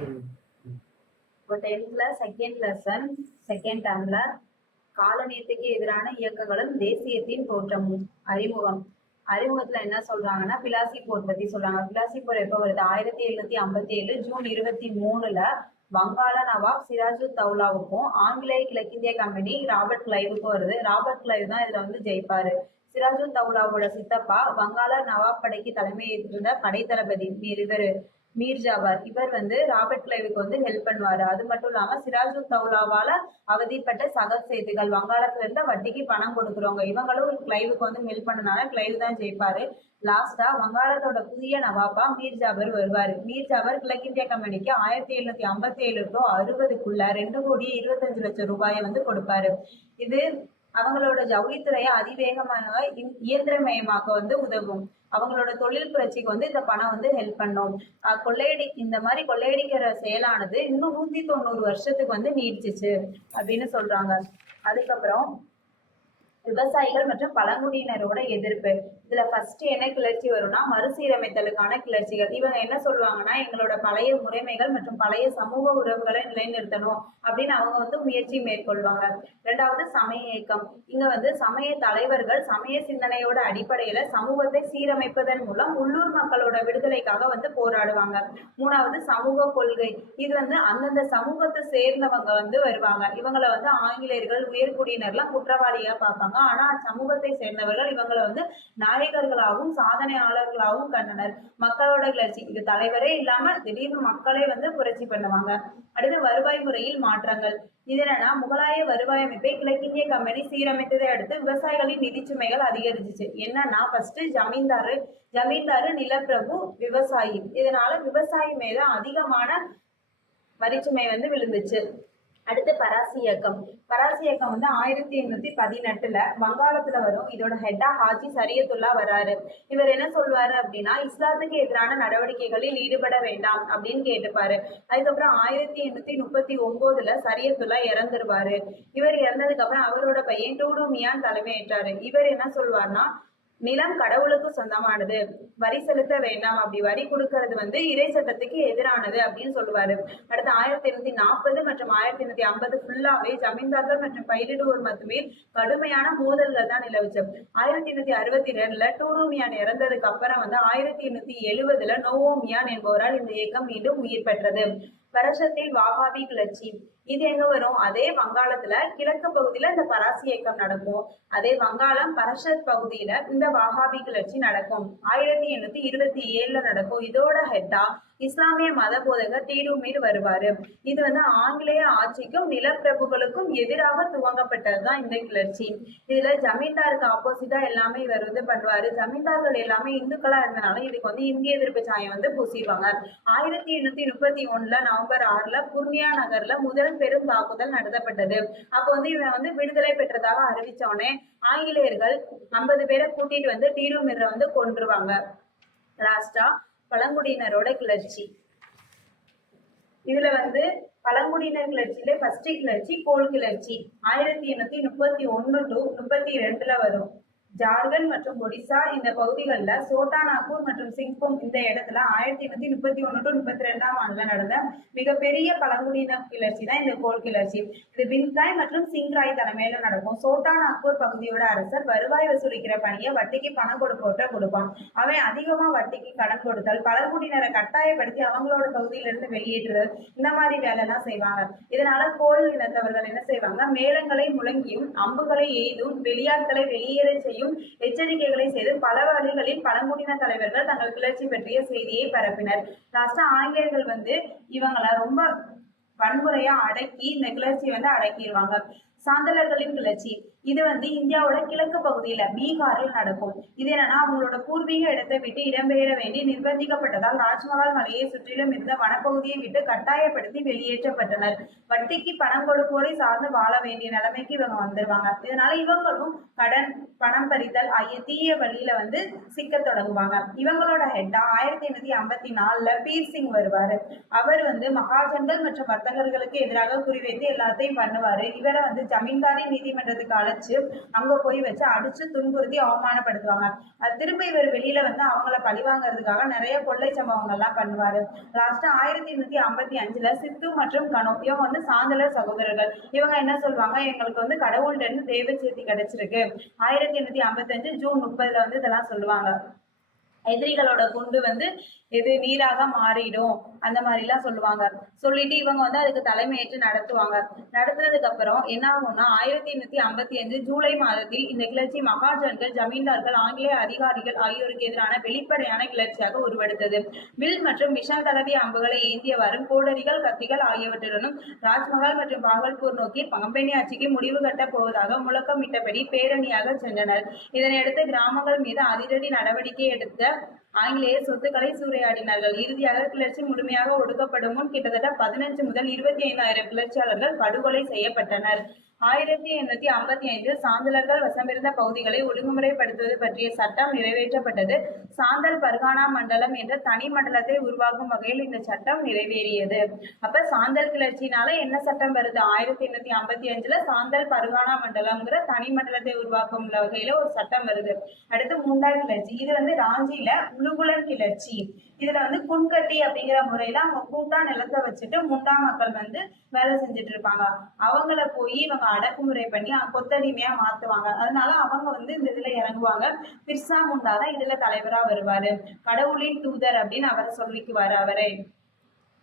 இப்போ 10th second lesson second டேர்ம்ல காலனியத்துக்கு எதிரான இயக்கங்களும் தேசியத்தின் தோற்றமும் அறிமுகத்துல என்ன சொல்றாங்கன்னா பிலாசி போர் பத்தி சொல்றாங்க. பிலாசி போர் எப்போ வருது? 1757 ஜூன் 23 வங்காள நவாப் சிராஜுத்தௌலாவுக்கும் ஆங்கிலேய கிழக்கிந்திய கம்பெனி ராபர்ட் கிளைவுக்கும் வருது. ராபர்ட் கிளைவ் தான் இதுல வந்து ஜெயிப்பாரு. சிராஜுத்தௌலாவோட சித்தப்பா வங்காள நவாப் படைக்கு தலைமை ஏற்றிருந்த படை தளபதி மீர் ஜாபார். இவர் வந்து ராபர்ட் கிளைவுக்கு வந்து ஹெல்ப் பண்ணுவாரு. அது மட்டும் இல்லாம சிராஜுத்தௌலாவால அவதிப்பட்ட சகத் சேத்துகள் வங்காளத்துல இருந்து வட்டிக்கு பணம் கொடுக்குறவங்க இவங்களும் கிளைவுக்கு வந்து ஹெல்ப் பண்ணனால கிளைவ் தான் ஜெயிப்பாரு. லாஸ்டா வங்காளத்தோட புதிய நவாபா மீர் ஜாபர் வருவாரு. மீர் ஜாபர் கிழக்கிந்திய கம்பெனிக்கு 1757 to 60க்குள்ள 2,25,00,000 ரூபாயை வந்து கொடுப்பாரு. இது அவங்களோட ஜவுளித்துறையை அதிவேகமாக இயந்திரமயமாக்க வந்து உதவும். அவங்களோட தொழில் புரட்சிக்கு வந்து இந்த பணம் வந்து ஹெல்ப் பண்ணும். இந்த மாதிரி கொள்ளையடிக்கிற செயலானது இன்னும் 190 வருஷத்துக்கு வந்து நீடிச்சிச்சு அப்படின்னு சொல்றாங்க. அதுக்கப்புறம் விவசாயிகள் மற்றும் பழங்குடியினரோட எதிர்ப்பு. இதுல ஃபர்ஸ்ட் என்ன கிளர்ச்சி வரும்னா மறுசீரமைத்தலுக்கான கிளர்ச்சிகள். இவங்க என்ன சொல்லுவாங்கன்னா எங்களோட பழைய முறைமைகள் மற்றும் பழைய சமூக உறவுகளை நிலைநிறுத்தணும் அப்படின்னு அவங்க வந்து முயற்சி மேற்கொள்வாங்க. ரெண்டாவது சமய இயக்கம். இங்க வந்து சமய தலைவர்கள் சமய சிந்தனையோட அடிப்படையில சமூகத்தை சீரமைப்பதன் மூலம் உள்ளூர் மக்களோட விடுதலைக்காக வந்து போராடுவாங்க. மூணாவது சமூக கொள்கை. இது வந்து அந்தந்த சமூகத்தை சேர்ந்தவங்க வந்து வருவாங்க. இவங்களை வந்து ஆங்கிலேயர்கள் உயர்குடியினர்லாம் குற்றவாளியா பார்ப்பாங்க. ஆனா சமூகத்தை சேர்ந்தவர்கள் இவங்களை வந்து நாயகர்களாகவும் சாதனையாளர்களாகவும் கண்டனர். மக்களோட கிளர்ச்சி. இது தலைவரே இல்லாம திடீர்னு மக்களே வந்து புரட்சி பண்ணுவாங்க. அடுத்து வருவாய் முறையில் மாற்றங்கள். இது என்னன்னா முகலாய வருவாய் அமைப்பை கிழக்கிந்திய கம்பெனி சீரமைத்ததை அடுத்து விவசாயிகளின் நிதி சுமைகள் அதிகரிச்சிச்சு. என்னன்னா ஃபர்ஸ்ட் ஜமீன்தாரு நிலப்பிரபு விவசாயி. இதனால விவசாயி மேல அதிகமான வரிச்சுமை வந்து விழுந்துச்சு. அடுத்து பராசி இயக்கம் வந்து 1818 வங்காளத்துல வரும். இதோட ஹெட்டா ஹாஜி சரியத்துல்லா வராரு. இவர் என்ன சொல்வாரு அப்படின்னா இஸ்லாத்துக்கு எதிரான நடவடிக்கைகளில் ஈடுபட வேண்டாம் அப்படின்னு கேட்டுப்பாரு. அதுக்கப்புறம் 1839 சரியத்துல்லா இறந்துருவாரு. இவர் இறந்ததுக்கு அப்புறம் அவரோட பையன் டூடு மியான் தலைமையேற்றாரு. இவர் என்ன சொல்வார்னா நிலம் கடவுளுக்கு சொந்தமானது, வரி செலுத்த வேண்டாம், அப்படி வரி கொடுக்கறது வந்து இறை சட்டத்துக்கு எதிரானது அப்படின்னு சொல்லுவாரு. அடுத்து 1840 மற்றும் 1850 ஃபுல்லாவே ஜமீன்தார்கள் மற்றும் பயிரிடுவோர் மத்தியில் கடுமையான மோதல்கள் தான் நிலவுச்சு. 1862 டூடு மியான் இறந்ததுக்கு அப்புறம் வந்து 1870 நோவோ மியான் என்பவரால் இந்த இயக்கம் மீண்டும் உயிர் பெற்றது. பரஷத்தில் வாகாபி கிளர்ச்சி. இது எங்க வரும்? அதே வங்காளத்துல கிழக்கு பகுதியில இந்த பராசி இயக்கம் நடக்கும். அதே வங்காளம் பரஷத் பகுதியில இந்த வாகாபி கிளர்ச்சி நடக்கும். 1827 நடக்கும். இதோட ஹெட்டா இஸ்லாமிய மத போதகர் டீடுமீர் வருவாரு. இது வந்து ஆங்கிலேய ஆட்சிக்கும் நிலப்பிரபுகளுக்கும் எதிராக துவங்கப்பட்டதுதான் இந்த கிளர்ச்சி. இதுல ஜமீன்தாருக்கு ஆப்போசிட்டா எல்லாமே இவர் வந்து பண்ணுவாரு. ஜமீன்தார்கள் எல்லாமே இந்துக்களா இருந்தனால இதுக்கு வந்து இந்திய எதிர்ப்பு சாயம் வந்து பூசிடுவாங்க. 1831 நவம்பர் 6 புர்னியா நகர்ல முதல் பெரும் தாக்குதல் நடத்தப்பட்டது. அப்போ வந்து இவன் வந்து விடுதலை பெற்றதாக அறிவிச்ச உடனே ஆங்கிலேயர்கள் 50 பேரை கூட்டிட்டு வந்து டீடுமீரை வந்து கொன்றுவாங்க. லாஸ்டா பழங்குடியினரோட கிளர்ச்சி. இதுல வந்து பழங்குடியினர் கிளர்ச்சியில ஃபர்ஸ்ட் கிளர்ச்சி கோல் கிளர்ச்சி 1831 to 32 வரும். ஜார்க்கண்ட் மற்றும் ஒடிசா இந்த பகுதிகளில் சோட்டாநாகூர் மற்றும் சிங்பூம் இந்த இடத்துல 1831 to 32 நடந்த மிகப்பெரிய பழங்குடியினர் கிளர்ச்சி தான் இந்த கோல் கிளர்ச்சி. இது பின்ராய் மற்றும் சிங்ராய் தலைமையில நடக்கும். சோட்டாநாகூர் பகுதியோட அரசர் வருவாய் வசூலிக்கிற பணியை வட்டிக்கு பணம் கொடுப்பான். அவன் அதிகமா வட்டிக்கு கடன் கொடுத்தல், பழங்குடியினரை கட்டாயப்படுத்தி அவங்களோட பகுதியிலிருந்து வெளியேற்றுதல், இந்த மாதிரி வேலை எல்லாம் செய்வாங்க. இதனால கோல் இனத்தவர்கள் என்ன செய்வாங்க? மேளங்களை முழங்கியும் அம்புகளை எய்தும் வெளியாட்களை வெளியேற செய்யும் எச்சரிக்கைகளை செய்து பல வழிகளில் பழங்குடியின தலைவர்கள் தங்கள் கிளர்ச்சி பற்றிய செய்தியை பரப்பினர். லாஸ்டா ஆங்கிலேயர்கள் வந்து இவங்களை ரொம்ப வன்முறையா அடக்கி இந்த கிளர்ச்சி வந்து அடக்கிடுவாங்க. சாந்தலர்களின் கிளர்ச்சி. இது வந்து இந்தியாவோட கிழக்கு பகுதியில பீகாரில் நடக்கும். இது என்னன்னா அவங்களோட பூர்வீக இடத்தை விட்டு இடம்பெயர வேண்டி நிர்பந்திக்கப்பட்டதால் ராஜ்மஹால் மலையை சுற்றிலும் இருந்த வனப்பகுதியை விட்டு கட்டாயப்படுத்தி வெளியேற்றப்பட்டனர். வட்டிக்கு பணம் கொடுப்போரை சார்ந்து வாழ வேண்டிய நிலைமைக்கு இவங்க வந்துருவாங்க. இதனால இவங்களும் கடன், பணம் பறித்தல் ஆகிய தீய வழியில வந்து சிக்க தொடங்குவாங்க. இவங்களோட ஹெட்டா 1854 பீர் சிங் வருவாரு. அவர் வந்து மகாஜன்கள் மற்றும் வர்த்தகர்களுக்கு எதிராக குறிவைத்து எல்லாத்தையும் பண்ணுவாரு. இவரை வந்து ஜமீன்தாரி நீதிமன்றத்துக்கு வளைச்சு அங்க போய் வச்சு அடிச்சு துன்புறுத்தி அவமானப்படுத்துவாங்க. அது திரும்ப இவர் வெளியில வந்து அவங்கள பழிவாங்கிறதுக்காக நிறைய கொள்ளை சம்பவங்கள்லாம் பண்ணுவாரு. லாஸ்டா 1855 சித்து மற்றும் கனோ இவங்க வந்து சாந்தலர் சகோதரர்கள். இவங்க என்ன சொல்லுவாங்க, எங்களுக்கு வந்து கடவுள்கிட்ட இருந்து தெய்வ செய்தி கிடைச்சிருக்கு. 1855 ஜூன் 30 வந்து இதெல்லாம் சொல்லுவாங்க. எதிரிகளோட குண்டு வந்து இது நீராக மாறிடும் அந்த மாதிரி எல்லாம் சொல்லுவாங்க. சொல்லிட்டு இவங்க வந்து அதுக்கு தலைமையேற்று நடத்துவாங்க. நடத்துனதுக்கு அப்புறம் என்ன ஆகும்னா 1855 ஜூலை மாதத்தில் இந்த கிளர்ச்சி மகாஜன்கள், ஜமீன்தார்கள், ஆங்கிலேய அதிகாரிகள் ஆகியோருக்கு எதிரான வெளிப்படையான கிளர்ச்சியாக உருவெடுத்தது. வில் மற்றும் விஷம் தடவிய அம்புகளை ஏந்தியவாறும் கோடரிகள், கத்திகள் ஆகியவற்றுடனும் ராஜ்மஹால் மற்றும் பாகல்பூர் நோக்கி கம்பெனி ஆட்சிக்கு முடிவு கட்டப் போவதாக முழக்கமிட்டபடி பேரணியாக சென்றனர். இதனையடுத்து கிராமங்கள் மீது அதிரடி நடவடிக்கை எடுத்த ஆங்கிலேயர் சொத்துக்களை சூறையாடினார்கள். இறுதியாக கிளர்ச்சி முழுமையாக ஒடுக்கப்படும் முன் கிட்டத்தட்ட 15 முதல் 25,000 கிளர்ச்சியாளர்கள் படுகொலை செய்யப்பட்டனர். 1855 சாந்தலர்கள் வசமிருந்த பகுதிகளை ஒழுங்குமுறைப்படுத்துவது பற்றிய சட்டம் நிறைவேற்றப்பட்டது. சாந்தல் பர்கானா மண்டலம் என்ற தனி மண்டலத்தை உருவாக்கும் வகையில் இந்த சட்டம் நிறைவேறியது. அப்ப சாந்தல் கிளர்ச்சினால என்ன சட்டம் வருது? 1855 சாந்தல் பர்கானா மண்டலம்ங்கிற தனி மண்டலத்தை உருவாக்கும் வகையில ஒரு சட்டம் வருது. அடுத்து முண்டா கிளர்ச்சி. இது வந்து ராஞ்சியில உலுகுலன் கிளர்ச்சி. இதுல வந்து குன்கட்டி அப்படிங்கிற முறையில அவங்க கூட்டா நிலத்தை வச்சுட்டு முண்டா மக்கள் வந்து வேலை செஞ்சுட்டு இருப்பாங்க. அவங்கள போய் இவங்க அடக்குமுறை பண்ணி கொத்தடிமையா மாத்துவாங்க. அதனால அவங்க வந்து இந்த இதுல இறங்குவாங்க. பிர்சா முண்டா தான் இதுல தலைவரா வருவாரு. கடவுளின் தூதர் அப்படின்னு அவரை சொல்லிக்குவாரு. அவரை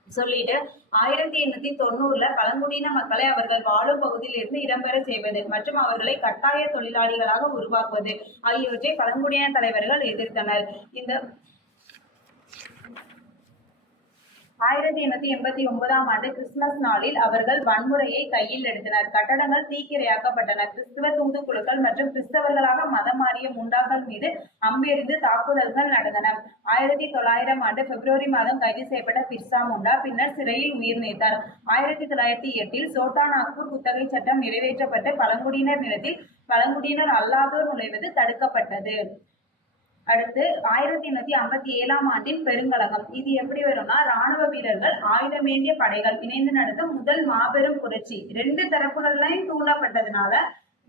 சொல்லிட்டு 1890 பழங்குடியின மக்களை அவர்கள் வாழும் பகுதியில் இருந்து இடம்பெற செய்வது மற்றும் அவர்களை கட்டாய தொழிலாளிகளாக உருவாக்குவது ஆகியவற்றை பழங்குடியின தலைவர்கள் எதிர்த்தனர். இந்த 1889 கிறிஸ்துமஸ் நாளில் அவர்கள் வன்முறையை கையில் எடுத்தனர். கட்டடங்கள் தீக்கிரையாக்கப்பட்டன. கிறிஸ்துவ தூதுக்குழுக்கள் மற்றும் கிறிஸ்தவர்களாக மதம் மாறிய முண்டாக்கள் மீது அம்பெறிந்து தாக்குதல்கள் நடந்தன. 1900 பிப்ரவரி மாதம் கைது செய்யப்பட்ட பிர்சா முண்டா பின்னர் சிறையில் உயிர் நீத்தார். 1908 சோட்டா நாக்பூர் குத்தகை சட்டம் நிறைவேற்றப்பட்டு பழங்குடியினர் நிலத்தில் பழங்குடியினர் அல்லாதோர் நுழைவது தடுக்கப்பட்டது. அடுத்து 1857 பெருங்கலகம். இது எப்படி வரும்னா, ராணுவ வீரர்கள், ஆயுதமேந்திய படைகள் இணைந்து நடத்தும் முதல் மாபெரும் புரட்சி. 2 தரப்புகள்லையும் தூண்டப்பட்டதுனால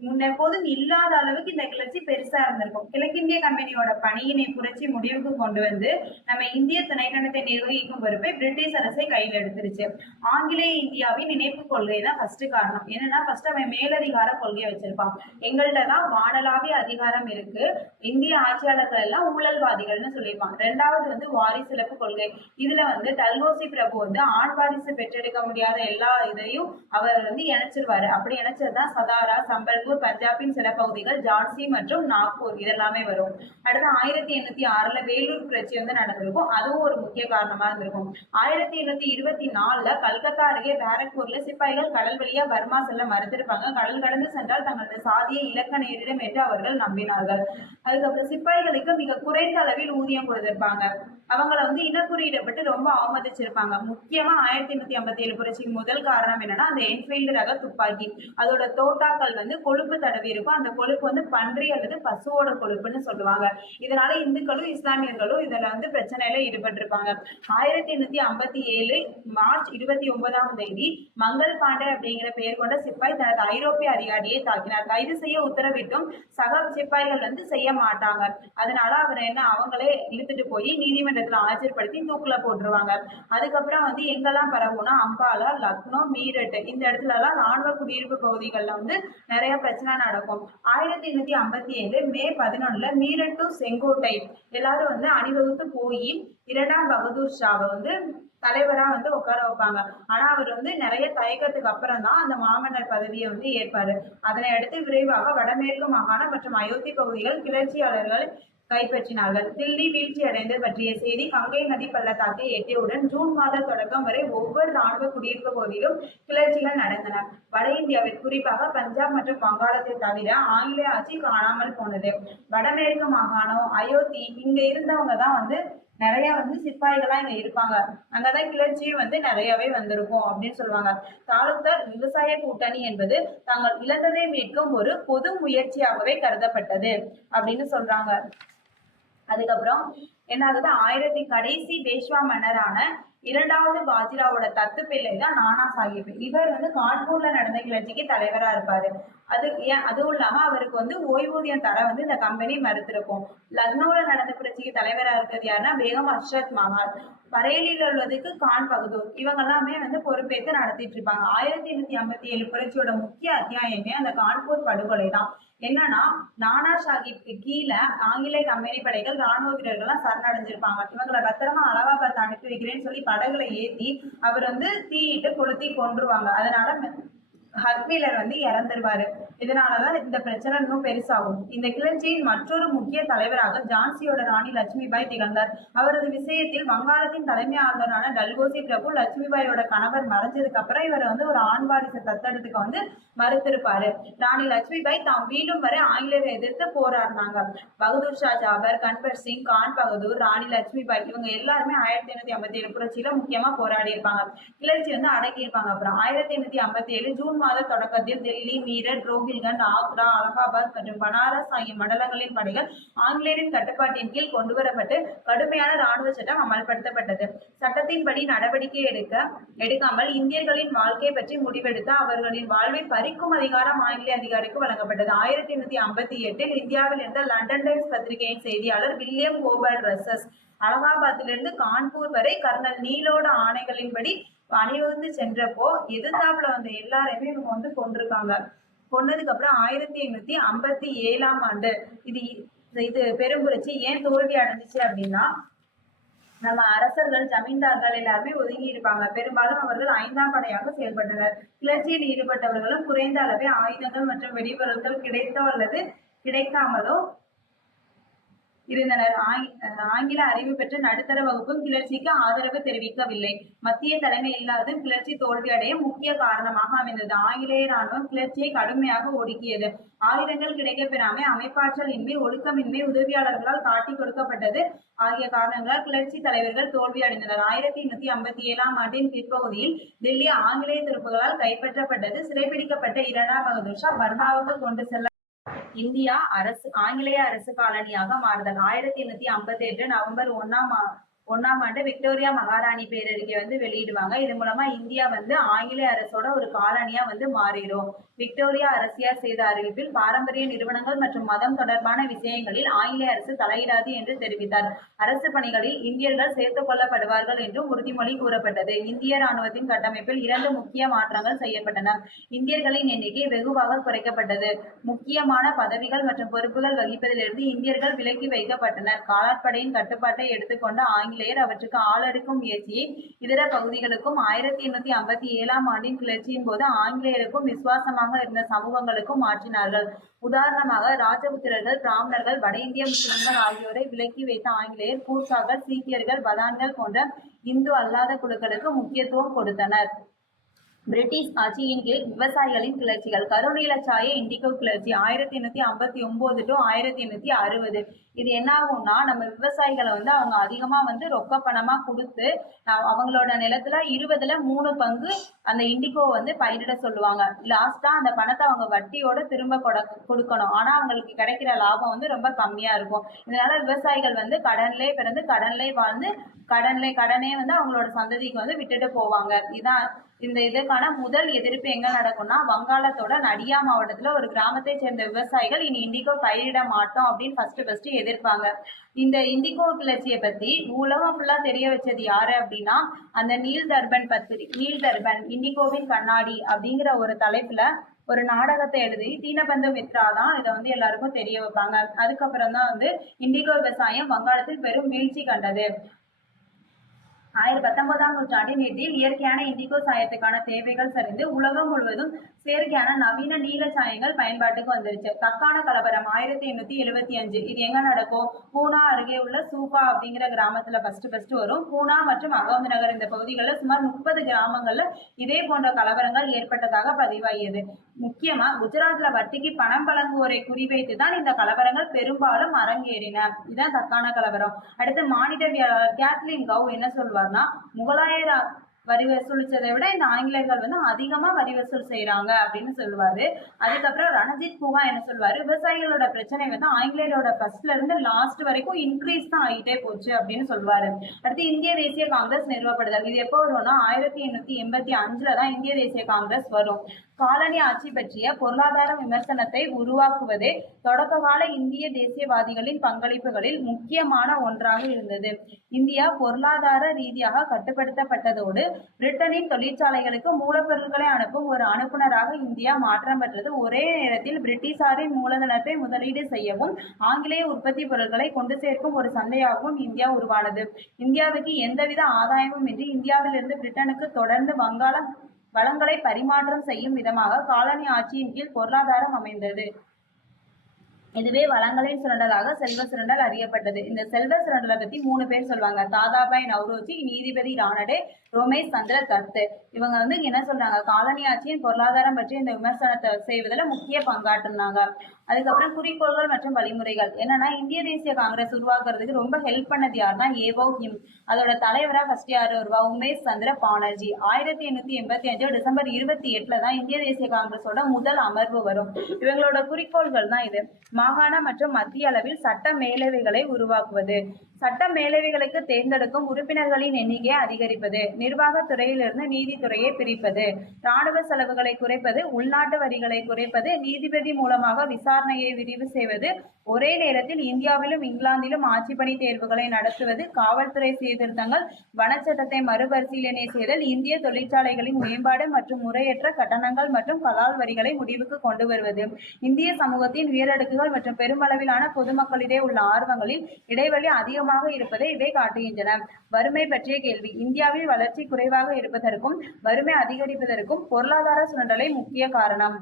முன்னெப்போதும் இல்லாத அளவுக்கு இந்த கிளர்ச்சி பெருசா இருந்திருக்கும். கிழக்கிந்திய கம்பெனியோட பணியினை புரட்சி முடிவுக்கு கொண்டு வந்து நம்ம இந்திய துணைக்கண்டத்தை நிர்வகிக்கும் பொறுப்பை பிரிட்டிஷ் அரசை கையில் எடுத்துருச்சு. ஆங்கிலேய இந்தியாவின் இணைப்பு கொள்கை தான் ஃபர்ஸ்ட் காரணம். என்னன்னா, ஃபர்ஸ்ட் அவன் மேலதிகார கொள்கையை வச்சிருப்பான். எங்கள்கிட்ட தான் வானளாவிய அதிகாரம் இருக்கு, இந்திய ஆட்சியாளர்கள் எல்லாம் ஊழல்வாதிகள்னு சொல்லியிருப்பான். 2வது வந்து வாரிசு இழப்பு கொள்கை. இதுல வந்து டல்ஹௌசி பிரபு வந்து ஆண் வாரிசு பெற்றெடுக்க முடியாத எல்லா இதையும் அவர் வந்து இணைச்சிருவாரு. அப்படி இணைச்சதுதான் சதாரா, சம்பல், பஞ்சாபின் சில பகுதிகள், ஜான்சி மற்றும் நாக்பூர் இதெல்லாமே வரும். அடுத்து 1806 வேலூர் புரட்சி வந்து நடந்திருக்கும். அதுவும் ஒரு முக்கிய காரணமா இருந்திருக்கும். 1824 கல்கத்தா அருகே பேரக்பூர்ல சிப்பாய்கள் கடல் வழியா பர்மா செல்ல மறுத்திருப்பாங்க. கடல் கடந்து சென்றால் தங்களது சாதியை இழக்க நேரிடும் என்று அவர்கள் நம்பினார்கள். அதுக்கப்புறம் சிப்பாய்களுக்கு மிக குறைந்த அளவில் ஊதியம் கொடுத்திருப்பாங்க. அவங்கள வந்து இனக்குறியிடப்பட்டு ரொம்ப அவமதிச்சிருப்பாங்க. முக்கியமா 1857 புரட்சிக்கு முதல் காரணம் என்னன்னா, அந்த என்ஃபீல்டு ரக துப்பாக்கி. அதோட தோட்டாக்கள் வந்து கொழுப்பு தடவி இருக்கும். அந்த கொழுப்பு வந்து பன்றி அல்லது பசுவோட கொழுப்புன்னு சொல்லுவாங்க. இதனால இந்துக்களும் இஸ்லாமியர்களும் இதுல வந்து பிரச்சனையில ஈடுபட்டிருப்பாங்க. 1857 மார்ச் 29 மங்கள் பாண்டே அப்படிங்கிற பெயர் கொண்ட சிப்பாய் தனது ஐரோப்பிய அதிகாரியை தாக்கினார். கைது செய்ய உத்தரவிட்டும் சக சிப்பாய்கள் வந்து செய்ய மாட்டாங்க. அதனால அவர் என்ன, அவங்களே இழுத்துட்டு போய் நீதிமன்றத்துல ஆஜர்படுத்தி தூக்குல போட்டுருவாங்க. அதுக்கப்புறம் வந்து எங்கெல்லாம் பரவும்னா, அம்பாலா, லக்னோ, மீரட் இந்த இடத்துல எல்லாம் ராணுவ குடியிருப்பு பகுதிகளில் வந்து நிறைய பிரச்சனை நடக்கும். 1857 மே 11 மீரட் டு செங்கோட்டை எல்லாரும் வந்து அணிவகுத்து போய் 2ஆம் பகதூர் ஷாவை வந்து தலைவரா வந்து உட்கார வைப்பாங்க. ஆனா அவர் வந்து நிறைய தயக்கத்துக்கு அப்புறம் தான் அந்த மாமன்னர் பதவியை வந்து ஏற்பாரு. அதனை அடுத்து விரைவாக வடமேற்கு மாகாணம் மற்றும் அயோத்தி பகுதிகள் கிளர்ச்சியாளர்கள் கைப்பற்றினார்கள். தில்லி வீழ்ச்சி அடைந்தது பற்றிய செய்தி கங்கை நதி பள்ளத்தாக்கை எட்டியவுடன் ஜூன் மாத தொடக்கம் வரை ஒவ்வொரு ராணுவ குடியிருப்பு பகுதியிலும் கிளர்ச்சிகள் நடந்தன. வட இந்தியாவில் குறிப்பாக பஞ்சாப் மற்றும் வங்காளத்தை தவிர ஆங்கிலேய ஆட்சி காணாமல் போனது. வடமேற்கு மாகாணம், அயோத்தி இங்க இருந்தவங்க தான் வந்து நிறைய வந்து சிப்பாய்களா இங்க இருப்பாங்க. அங்கதான் கிளர்ச்சியும் வந்து நிறையவே வந்திருக்கும் அப்படின்னு சொல்லுவாங்க. தாலுக்தார் விவசாய கூட்டணி என்பது தாங்கள் இழந்ததை மீட்கும் ஒரு பொது முயற்சியாகவே கருதப்பட்டது அப்படின்னு சொல்றாங்க. அதுக்கப்புறம் என்ன ஆகுது, கடைசி பேஷ்வா மன்னரான இரண்டாவது பாஜிராவோட தத்து பிள்ளை தான் நானா சாஹிப். இவர் வந்து கான்பூர்ல நடந்த கிளர்ச்சிக்கு தலைவரா இருப்பாரு. அதுவும் இல்லாம அவருக்கு வந்து ஓய்வூதியம் தர வந்து இந்த கம்பெனி மறுத்திருக்கும். லக்னோல நடந்த புரட்சிக்கு தலைவரா இருக்கிறது யாருன்னா பேகம் அஷ்ரத் மஹால். பரேலியில் உள்ளதுக்கு கான் பகதூர். இவங்க எல்லாமே வந்து பொறுப்பேற்று நடத்திட்டு இருப்பாங்க. 1857 புரட்சியோட முக்கிய அத்தியாயமே அந்த கான்பூர் படுகொலை தான். என்னன்னா நானா சாஹிப்க்கு கீழே ஆங்கிலேய கம்பெனி படைகள் ராணுவ வீரர்கள்லாம் சரணடைஞ்சிருப்பாங்க. இவங்களை பத்திரமா அலகாபாத் அனுப்பி வைக்கிறேன்னு சொல்லி படகுல ஏத்தி அவர் வந்து தீயிட்டு கொளுத்தி கொன்றுவாங்க. அதனால ஹக்வீலர் வந்து இறந்துருவாரு. இதனாலதான் இந்த பிரச்சனை இன்னும் பெருசாகும். இந்த கிளர்ச்சியின் மற்றொரு முக்கிய தலைவராக ஜான்சியோட ராணி லட்சுமிபாய் திகழ்ந்தார். அவரது விஷயத்தில் வங்காளத்தின் தலைமை ஆளுநரான டல்கோசி பிரபு லட்சுமிபாயோட கணவர் மறைஞ்சதுக்கு அப்புறம் இவரை வந்து ஒரு ஆண் வாரிசை தத்தெடுத்துக்க வந்து மறுத்திருப்பாரு. ராணி லட்சுமிபாய் தாம் வீடும் வரை ஆங்கிலேயரை எதிர்த்து போராடினாங்க. பகதூர் ஷா ஜாபர், கன்பர் சிங், கான் பகதூர், ராணி லட்சுமிபாய் இவங்க எல்லாருமே 1857 புரட்சியில முக்கியமா போராடி இருப்பாங்க. கிளர்ச்சி வந்து அடக்கி இருப்பாங்க. அப்புறம் 1857 ஜூன் மாத தொடக்கத்தில் டெல்லி, மீரட், ரோஹில்கண்ட், ஆக்ரா, அலகாபாத் மற்றும் பனாரஸ் ஆகிய மண்டலங்களின் படைகள் ஆங்கிலேயரின் கட்டுப்பாட்டின் கீழ் கொண்டுவரப்பட்டு கடுமையான ராணுவ சட்டம் அமல்படுத்தப்பட்டது. சட்டத்தின்படி நடவடிக்கை எடுக்காமல் இந்தியர்களின் வாழ்க்கை பற்றி முடிவெடுத்த அவர்களின் வாழ்வை பறிக்கும் அதிகாரம் ஆங்கிலேய அதிகாரிக்கு வழங்கப்பட்டது. 1858 இந்தியாவில் இருந்த லண்டன் டைம்ஸ் பத்திரிகையின் செய்தியாளர் வில்லியம் ஹோபர்ட் ரசஸ் அலகாபாத்திலிருந்து கான்பூர் வரை கர்னல் நீலோட ஆணைகளின்படி அணிவகுத்து சென்றப்போ எதிர்த்தாப்புல வந்த எல்லாரையுமே இவங்க வந்து கொண்டிருக்காங்க. கொன்னதுக்கு அப்புறம் 1857 ஆண்டு இது பெரும்புரட்சி ஏன் தோல்வி அடைஞ்சிச்சு அப்படின்னா, நம்ம அரசர்கள், ஜமீன்தார்கள் எல்லாருமே ஒதுங்கி இருப்பாங்க. பெரும்பாலும் அவர்கள் 5ஆம் படையாக செயல்பட்டனர். கிளர்ச்சியில் ஈடுபட்டவர்களும் குறைந்த அளவே ஆயுதங்கள் மற்றும் வெடிபொருட்கள் கிடைத்தோ அல்லது கிடைக்காமலோ இருந்தனர். ஆங்கில அறிவு பெற்ற நடுத்தர வகுப்பும் கிளர்ச்சிக்கு ஆதரவு தெரிவிக்கவில்லை. மத்திய தலைமை இல்லாததும் கிளர்ச்சி தோல்வியடைய முக்கிய காரணமாக அமைந்தது. ஆங்கிலேய ராணுவம் கிளர்ச்சியை கடுமையாக ஒடுக்கியது. ஆயுதங்கள் கிடைக்கப்பெறாமை, அமைப்பாற்றல் இன்மை, ஒழுக்கமின்மை, உதவியாளர்களால் காட்டி கொடுக்கப்பட்டது ஆகிய காரணங்களால் கிளர்ச்சி தலைவர்கள் தோல்வி அடைந்தனர். 1857 ஆண்டின் பிற்பகுதியில் டெல்லி ஆங்கிலேய துருப்புகளால் கைப்பற்றப்பட்டது. சிறைபிடிக்கப்பட்ட இரண்டாம் பகதூர் ஷா பர்மாவுக்கு கொண்டு செல்ல இந்தியா ஆங்கிலேய அரசு காலனியாக மாறுதல். 1858 நவம்பர் 1ஆம் ஆண்டு விக்டோரியா மகாராணி பேரறிக்கை வந்து வெளியிடுவாங்க. இது மூலமா இந்தியா வந்து ஆங்கிலேய அரசோட ஒரு காலனியா வந்து மாறிடும். விக்டோரியா அரசியார் செய்த அறிவிப்பில் பாரம்பரிய நிறுவனங்கள் மற்றும் மதம் தொடர்பான விஷயங்களில் ஆங்கிலேய அரசு தலையிடாது என்று தெரிவித்தார். அரசு பணிகளில் இந்தியர்கள் சேர்த்துக் கொள்ளப்படுவார்கள் என்றும் உறுதிமொழி கூறப்பட்டது. இந்திய ராணுவத்தின் கட்டமைப்பில் 2 முக்கிய மாற்றங்கள் செய்யப்பட்டன. இந்தியர்களின் எண்ணிக்கை வெகுவாக குறைக்கப்பட்டது. முக்கியமான பதவிகள் மற்றும் பொறுப்புகள் வகிப்பதிலிருந்து இந்தியர்கள் விலக்கி வைக்கப்பட்டனர். காலாட்படையின் கட்டுப்பாட்டை எடுத்துக்கொண்ட ஆங்கிலேயர் அவற்றுக்கு ஆளெடுக்கும் முயற்சியை இதர பகுதிகளுக்கும் 1857 ஆண்டின் கிளர்ச்சியின் போது ஆங்கிலேயருக்கும் விசுவாசமாக இருந்த சமூகங்களுக்கும் மாற்றினார்கள். உதாரணமாக ராஜபுத்திரர்கள், பிராமணர்கள், வட இந்திய முஸ்லிம்கள் ஆகியோரை விலக்கி வைத்த ஆங்கிலேயர் கூர்க்காக்கள், சீக்கியர்கள், பதான்கள் போன்ற இந்து அல்லாத குழுக்களுக்கு முக்கியத்துவம் கொடுத்தனர். பிரிட்டிஷ் ஆட்சியின் கீழ் விவசாயிகளின் கிளர்ச்சிகள். கருநீலச்சாய இண்டிகோ கிளர்ச்சி 1859 to 1860. இது என்ன ஆகும்னா, நம்ம விவசாயிகளை வந்து அவங்க அதிகமா வந்து ரொக்க பணமா கொடுத்து அவங்களோட நிலத்துல 20ல் 3 பங்கு அந்த இண்டிகோ வந்து பயிரிட சொல்லுவாங்க. லாஸ்டா அந்த பணத்தை அவங்க வட்டியோட திரும்ப கொடுக்கணும். ஆனா அவங்களுக்கு கிடைக்கிற லாபம் வந்து ரொம்ப கம்மியா இருக்கும். இதனால விவசாயிகள் வந்து கடன்லே பிறந்து கடன்லே வாழ்ந்து கடனே வந்து அவங்களோட சந்ததிக்கு வந்து விட்டுட்டு போவாங்க. இதான் இதுக்கான முதல் எதிர்ப்பு எங்க நடக்கும்னா, வங்காளத்தோட நடியா மாவட்டத்துல ஒரு கிராமத்தை சேர்ந்த விவசாயிகள் இனி இண்டிகோ பயிரிட மாட்டோம் அப்படின்னு ஃபர்ஸ்ட் எதிர்ப்பாங்க. இந்த இண்டிகோ கிளர்ச்சியை பத்தி உலகம் ஃபுல்லா தெரிய வச்சது யாரு அப்படின்னா, அந்த நீல் தர்பன் இண்டிகோவின் கண்ணாடி அப்படிங்கிற ஒரு தலைப்புல ஒரு நாடகத்தை எழுதி தீனபந்து மித்ரா தான் இதை வந்து எல்லாருக்கும் தெரிய வைப்பாங்க. அதுக்கப்புறம் தான் வந்து இண்டிகோ விவசாயம் வங்காளத்தில் பெரும் வீழ்ச்சி கண்டது. 19ஆம் நூற்றாண்டின் இறுதியில் இயற்கையான இண்டிகோ சாயத்துக்கான தேவைகள் சரிந்து உலகம் முழுவதும் செயற்கையான நவீன நீல சாயங்கள் பயன்பாட்டுக்கு வந்துருச்சு. தக்கான கலவரம் 1875. இது எங்க நடக்கும்? பூனா அருகே உள்ள சூபா அப்படிங்கிற கிராமத்துல ஃபர்ஸ்ட் வரும். பூனா மற்றும் அகமது நகர் இந்த பகுதிகளில் சுமார் 30 கிராமங்கள்ல இதே போன்ற கலவரங்கள் ஏற்பட்டதாக பதிவாகியது. முக்கியமா குஜராத்ல வட்டிக்கு பணம் வழங்குவோரை குறிவைத்து தான் இந்த கலவரங்கள் பெரும்பாலும் அரங்கேறின. இதுதான் தக்கான கலவரம். அடுத்து மானிடவியலாளர் கேத்லின் கவ் என்ன சொல்வார்னா, முகலாய வரி வசூலிச்சதை விட இந்த ஆங்கிலேயர்கள் வந்து அதிகமா வரி வசூல் செய்யறாங்க அப்படின்னு சொல்லுவாரு. அதுக்கப்புறம் ரணஜித் குஹா என்ன சொல்லுவாரு, விவசாயிகளோட பிரச்சனை வந்து ஆங்கிலேயரோட ஃபர்ஸ்ட்ல இருந்து லாஸ்ட் வரைக்கும் இன்க்ரீஸ் தான் ஆகிட்டே போச்சு அப்படின்னு சொல்லுவாரு. அடுத்து இந்திய தேசிய காங்கிரஸ் நிறுவப்படுதல். இது எப்போ வரும்னா 1885 தான் இந்திய தேசிய காங்கிரஸ் வரும். காலனி ஆட்சி பற்றிய பொருளாதார விமர்சனத்தை உருவாக்குவதே தொடக்க கால இந்திய தேசியவாதிகளின் பங்களிப்புகளில் முக்கியமான ஒன்றாக இருந்தது. இந்தியா பொருளாதார ரீதியாக கட்டுப்படுத்தப்பட்டதோடு பிரிட்டனின் தொழிற்சாலைகளுக்கு மூலப்பொருட்களை அனுப்பும் ஒரு அனுப்புனராக இந்தியா மாற்றம் பெற்றது. ஒரே நேரத்தில் பிரிட்டிஷாரின் மூலதனத்தை முதலீடு செய்யவும் ஆங்கிலேய உற்பத்தி பொருட்களை கொண்டு சேர்க்கும் ஒரு சந்தையாகவும் இந்தியா உருவானது. இந்தியாவுக்கு எந்தவித ஆதாயமும் இன்றி இந்தியாவிலிருந்து பிரிட்டனுக்கு தொடர்ந்து வளங்களை பரிமாற்றம் செய்யும் விதமாக காலனி ஆட்சியின் கீழ் பொருளாதாரம் அமைந்தது. இதுவே வளங்களின் சுரண்டலாக செல்வ சுரண்டல் அறியப்பட்டது. இந்த செல்வ சுரண்டலை பத்தி 3 பேர் சொல்லுவாங்க. தாதாபாய் நவ்ரோஜி, நீதிபதி ரானடே, ரோமேஷ் சந்திர தத். இவங்க வந்து என்ன சொல்றாங்க, காலனி ஆட்சியின் பொருளாதாரம் பற்றி இந்த விமர்சனத்தை செய்வதில் முக்கிய பங்காற்றினாங்க. அதுக்கப்புறம் குறிக்கோள்கள் மற்றும் வழிமுறைகள் என்னன்னா, இந்திய தேசிய காங்கிரஸ் உருவாக்குறதுக்கு ரொம்ப ஹெல்ப் பண்ணது யாருன்னா ஏவோ ஹிம். அதோட தலைவரா ஃபர்ஸ்ட் யாரு வருவா, உமேஷ் சந்திர பானர்ஜி. 1885 டிசம்பர் 28 தான் இந்திய தேசிய காங்கிரஸோட முதல் அமர்வு வரும். இவங்களோட குறிக்கோள்கள் தான் இது. மாகாண மற்றும் மத்திய அளவில் சட்ட மேலவைகளை உருவாக்குவது, சட்ட மேலவைகளுக்கு தேர்ந்தெடுக்கும் உறுப்பினர்களின் எண்ணிக்கையை அதிகரிப்பது, நிர்வாகத் துறையிலிருந்து நீதித்துறையை பிரிப்பது, இராணுவ செலவுகளை குறைப்பது, உள்நாட்டு வரிகளை குறைப்பது, நீதிபதி மூலமாக விசாரணையை விரிவு செய்வது, ஒரே நேரத்தில் இந்தியாவிலும் இங்கிலாந்திலும் ஆட்சி பணி தேர்வுகளை நடத்துவது, காவல்துறை சீர்திருத்தங்கள், வனச்சட்டத்தை மறுபரிசீலனை செய்தல், இந்திய தொழிற்சாலைகளின் மேம்பாடு மற்றும் முறையற்ற கட்டணங்கள் மற்றும் கலால் வரிகளை முடிவுக்கு கொண்டு வருவது, இந்திய சமூகத்தின் உயரடுக்குகள் மற்றும் பெருமளவிலான பொதுமக்களிடையே உள்ள ஆர்வங்களில் இடைவெளி அதிகமாக இருப்பதை இவை காட்டுகின்றன. வறுமை பற்றிய கேள்வி. இந்தியாவில் வளர்ச்சி குறைவாக இருப்பதற்கும் வறுமை அதிகரிப்பதற்கும் பொருளாதார சுரண்டலை முக்கிய காரணம்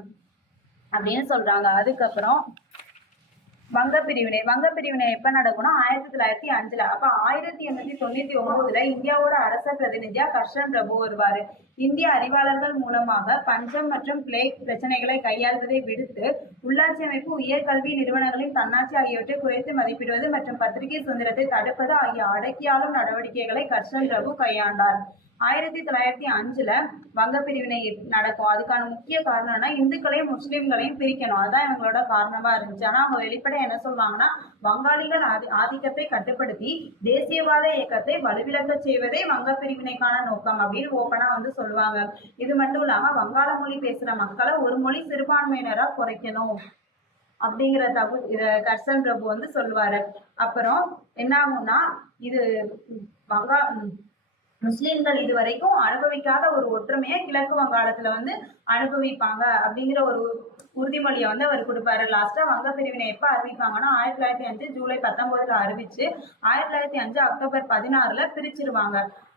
அப்படின்னு சொல்றாங்க. அதுக்கப்புறம் வங்க பிரிவினை எப்ப நடக்கும்னா 1905. அப்ப 1899 இந்தியாவோட அரச பிரதிநிதியா கர்ஷன் பிரபு வருவாரு. இந்திய அறிவாளர்கள் மூலமாக பஞ்சம் மற்றும் பிளேக் பிரச்சனைகளை கையாள்வதை விடுத்து உள்ளாட்சி அமைப்பு, உயர்கல்வி நிறுவனங்களின் தன்னாட்சி ஆகியவற்றை குறைத்து மதிப்பிடுவது மற்றும் பத்திரிகை சுதந்திரத்தை தடுப்பது ஆகிய அடக்கியாளும் நடவடிக்கைகளை கர்ஷன் பிரபு கையாண்டார். 1905 வங்க பிரிவினை நடக்கும். அதுக்கான முக்கிய காரணம்னா இந்துக்களையும் முஸ்லிம்களையும் பிரிக்கணும். அதான் இவங்களோட காரணமா இருந்துச்சு. ஆனா அவங்க வெளிப்படை என்ன சொல்லுவாங்கன்னா, வங்காளிகள் ஆதிக்கத்தை கட்டுப்படுத்தி தேசியவாத இயக்கத்தை வலுவிழக்க செய்வதே வங்க பிரிவினைக்கான நோக்கம் அப்படின்னு ஓப்பனா வந்து சொல்லுவாங்க. இது மட்டும் இல்லாம வங்காள மொழி பேசுற மக்களை ஒரு மொழி சிறுபான்மையினரா குறைக்கணும் அப்படிங்கிற இத கர்ஷன் பிரபு வந்து சொல்லுவாரு. அப்புறம் என்ன ஆகும்னா, இது முஸ்லிம்கள் இதுவரைக்கும் அனுபவிக்காத ஒரு ஒற்றுமையை கிழக்கு வங்காளத்துல வந்து அனுபவிப்பாங்க அப்படிங்கிற ஒரு உறுதிமொழியை வந்து அவர் கொடுப்பாரு. லாஸ்டா வங்க பிரிவினை எப்ப அறிவிப்பாங்கன்னா 1905 ஜூலை 19 அறிவிச்சு 1905 அக்டோபர் 16 பிரிச்சிருவாங்க.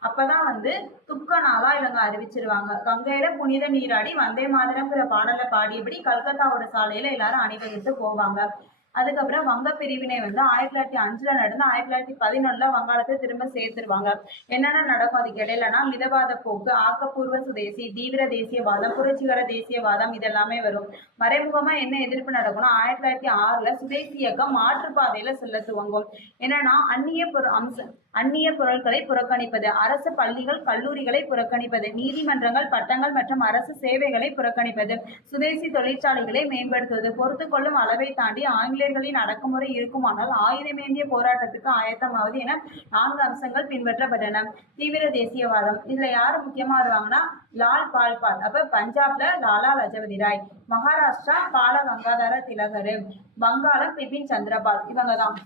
அப்பதான் வந்து துக்க நாளா இவங்க அறிவிச்சிருவாங்க. கங்கையில புனித நீராடி வந்தே மாதிரம்ங்கிற பாடலை பாடியபடி கல்கத்தாவோட சாலையில எல்லாரும் அணிவகுத்து போவாங்க. அதுக்கப்புறம் வங்க பிரிவினை வந்து 1905 நடந்து 1911 வங்காளத்தை திரும்ப சேர்த்துருவாங்க. என்னென்ன நடக்கும் அதுக்கு இடையிலனா, மிதவாத போக்கு, ஆக்கப்பூர்வ சுதேசி, தீவிர தேசியவாதம், புரட்சிகர தேசியவாதம் இதெல்லாமே வரும். மறைமுகமா என்ன எதிர்ப்பு நடக்கும்னா 1906 சுதேசி இயக்கம் மாற்றுப்பாதையில செல்ல துவங்கும். என்னன்னா, அந்நிய பொருட்களை புறக்கணிப்பது, அரசு பள்ளிகள் கல்லூரிகளை புறக்கணிப்பது, நீதிமன்றங்கள் பட்டங்கள் மற்றும் அரசு சேவைகளை புறக்கணிப்பது, சுதேசி தொழிற்சாலைகளை மேம்படுத்துவது, பொறுத்து கொள்ளும் அளவை தாண்டி ஆங்கிலேயர்களின் அடக்குமுறை இருக்குமானால் ஆயுதமேந்திய போராட்டத்துக்கு ஆயத்தமாவது என 4 அம்சங்கள் பின்பற்றப்பட்டன. தீவிர தேசியவாதம். இதுல யாரு முக்கியமா வருவாங்கன்னா, லால் பால்பால். அப்ப பஞ்சாப்ல லாலா லஜபதி ராய், மகாராஷ்டிரா பால கங்காதர திலகர், வங்காளம் பிபின் சந்திரபால், இவங்கதான்.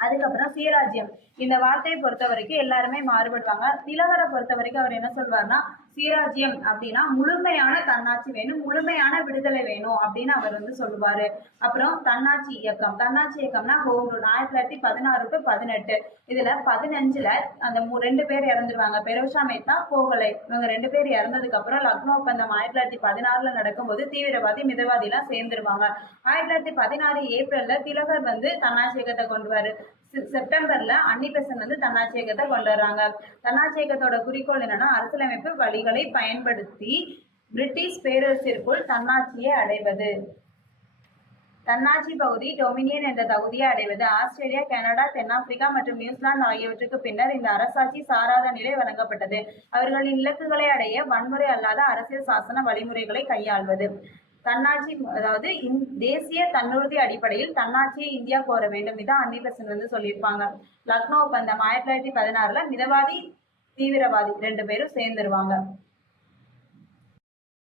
அதுக்கப்புறம் சுயராஜ்யம். இந்த வார்த்தையை பொறுத்த வரைக்கும் எல்லாருமே மாறுபடுவாங்க. திலகரை பொறுத்த வரைக்கும் அவர் என்ன சொல்வார்னா, சுயராஜ்யம் அப்படின்னா முழுமையான தன்னாட்சி வேணும், முழுமையான விடுதலை வேணும் அப்படின்னு அவர் வந்து சொல்லுவாரு. அப்புறம் தன்னாட்சி இயக்கம்னா ஹோம் ரூல் 1916 to 18. இதுல 15 அந்த 2 பேர் இறந்துருவாங்க. பெரோஷா மேத்தா, கோகலை, இவங்க 2 பேர் இறந்ததுக்கு அப்புறம் லக்னோ ஒப்பந்தம் 1916 நடக்கும்போது தீவிரவாதி மிதவாதி எல்லாம் சேர்ந்துருவாங்க. 1916 ஏப்ரல்ல திலகர் வந்து தன்னாட்சி இயக்கத்தை கொண்டுவாரு. செப்டம்பர்ல அன்னி-பெசன்ட் வந்து தன்னாட்சி இயக்கத்தை கொண்டு வர்றாங்க. தன்னாட்சி இயக்கத்தோட குறிக்கோள் என்னன்னா, அரசியலமைப்பு வழிகளை பயன்படுத்தி பிரிட்டிஷ் பேரரசிற்குள் தன்னாட்சியை அடைவது. தன்னாட்சி பகுதி டொமினியன் என்ற தகுதியை அடைவது. ஆஸ்திரேலியா, கனடா, தென்னாப்பிரிக்கா மற்றும் நியூசிலாந்து ஆகியவற்றுக்கு பின்னர் இந்த அரசாட்சி சாராத நிலை வழங்கப்பட்டது. அவர்களின் இலக்குகளை அடைய வன்முறை அல்லாத அரசியல் சாசன வழிமுறைகளை கையாள்வது. தன்னாட்சி, அதாவது தேசிய தன்னுறுதி அடிப்படையில் தன்னாட்சியை இந்தியா கோர வேண்டும். இதான் அன்னி பெசன்ட் சொல்லியிருப்பாங்க. லக்னோ ஒப்பந்தம் 1916 மிதவாதி தீவிரவாதி 2 பேரும் சேர்ந்துருவாங்க.